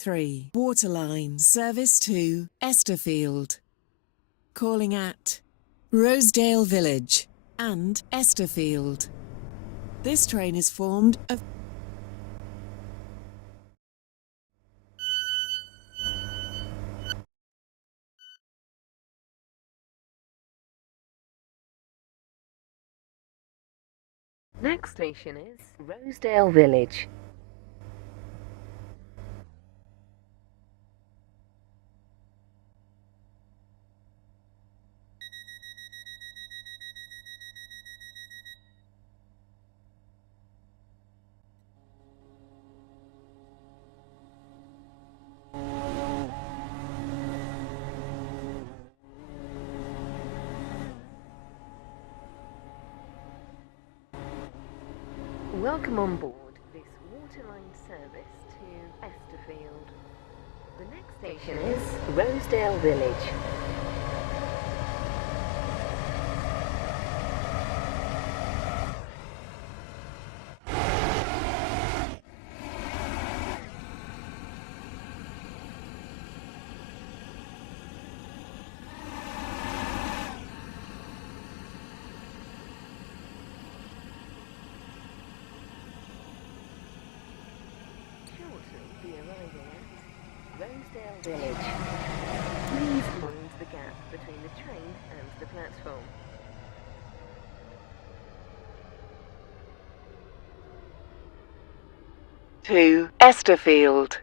3. Waterline service to Esterfield. Calling at Rosedale Village and Esterfield. This train is formed of Next station is Rosedale Village. Welcome on board this waterline service to Esterfield. The next station is Rosedale Village. Shortly be arriving at Rosedale Village. Please mind the gap between the train and the platform. to Esterfield.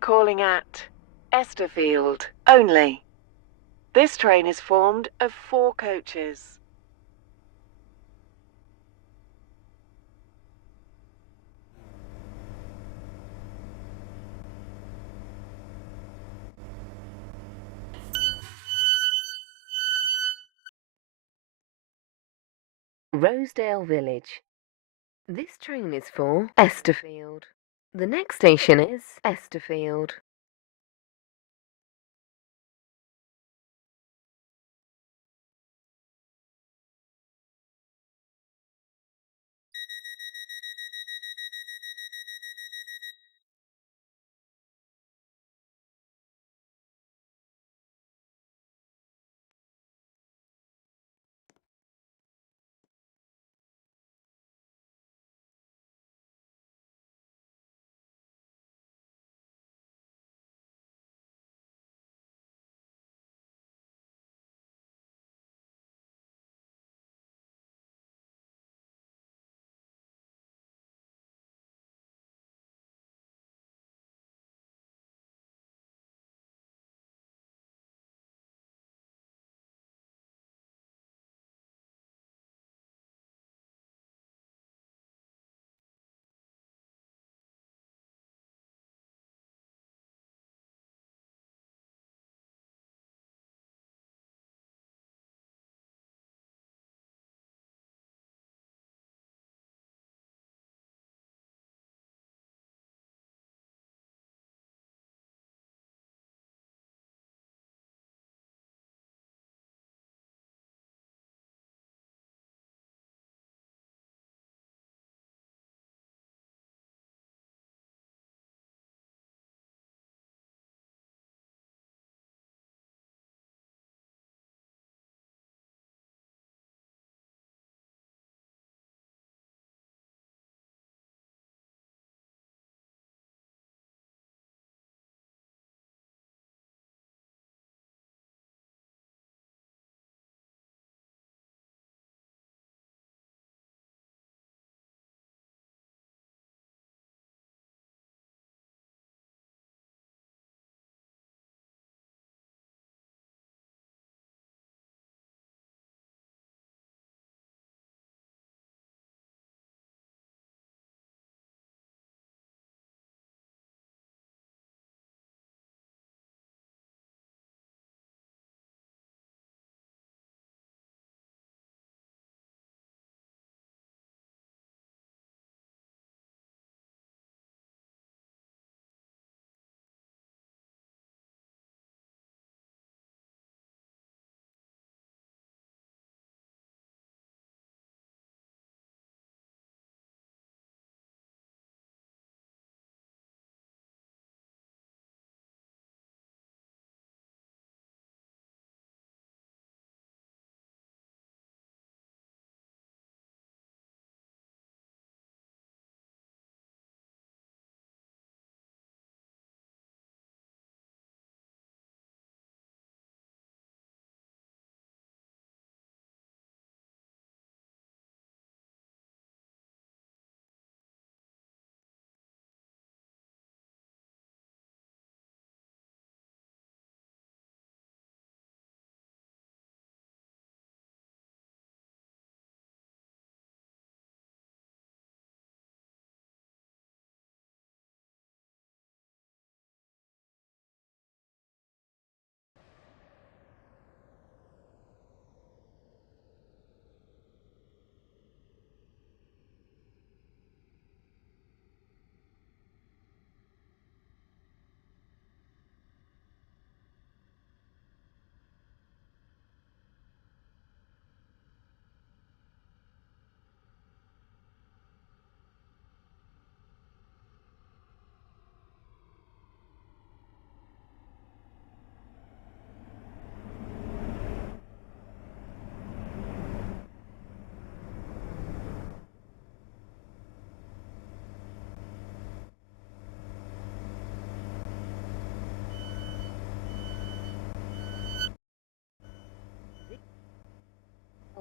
Calling at Esterfield only. This train is formed of 4 coaches. Rosedale Village. This train is for Esterfield. The next station is Esterfield.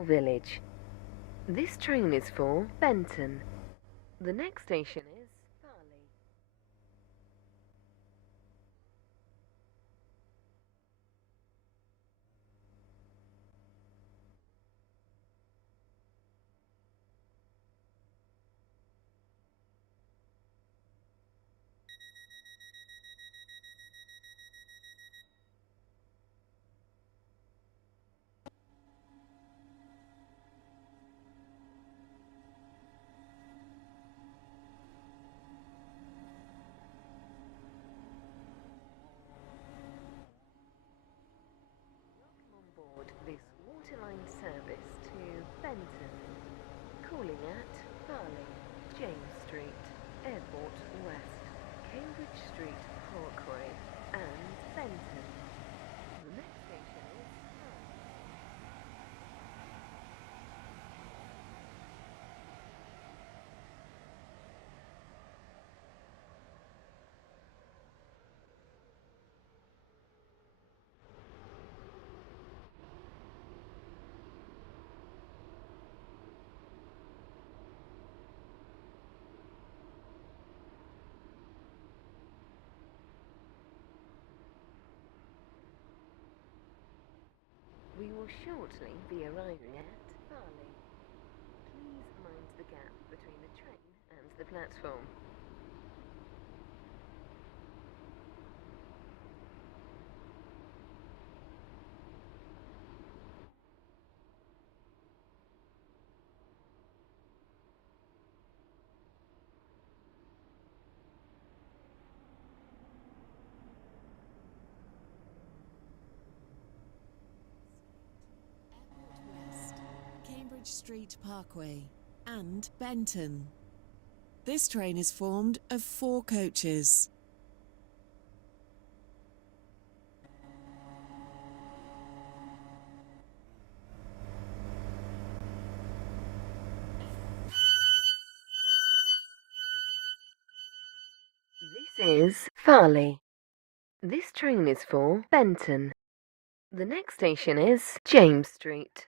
Village. This train is for Benton. The next station is Farleigh. Board this waterline service to Benton, calling at Farleigh, James Street, Airport West, Cambridge Street Parkway, and Benton. The next station is Farleigh. We will shortly be arriving at Farleigh. Please mind the gap between the train and the platform. West, Cambridge Street Parkway, and Benton. This train is formed of 4 coaches. This is Farleigh. This train is for Benton. The next station is James Street.